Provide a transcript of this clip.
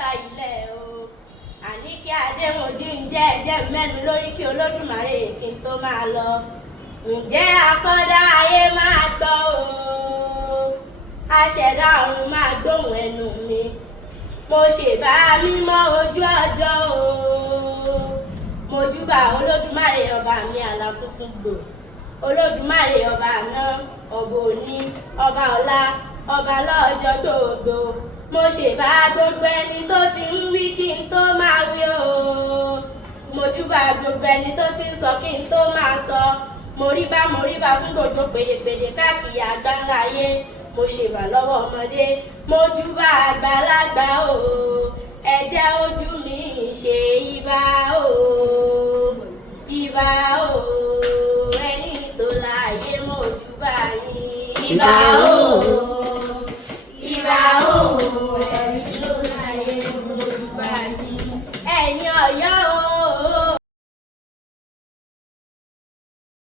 ká ilẹ̀ o àní kí adémojú ń jẹ́ ẹ̀jẹ̀ mẹ́nu lóríkì olódùmarè kí n tó máa lọ. ǹjẹ́ akọ́dá ayé máa gbọ́ o aṣẹ̀dá ọ̀run máa gbóhùn ẹnu mi mo ṣèbá mímọ́ ojú ọjọ́ o mojúbà olódùmarè ọba mi àlà funfun gbò olódùmarè ọba àná ọba òní ọba ọ̀la ọba lọ́jọ́ gbogbo mo ṣèbá gbogbo ẹni tó ti ń wí kí n tó máa wí o mojúbà gbogbo ẹni tó ti ń sọ kí n tó máa sọ moríbá fún gbogbo pèdèpèdè káàkiri àgbáńlá ayé mo ṣèbà lọ́wọ́ ọmọdé mojúbà àgbàlagbà o ẹ jẹ́ ojú mi ṣe ìbà o ìbà o ẹni tó láyé mojúbà yín ìbà o.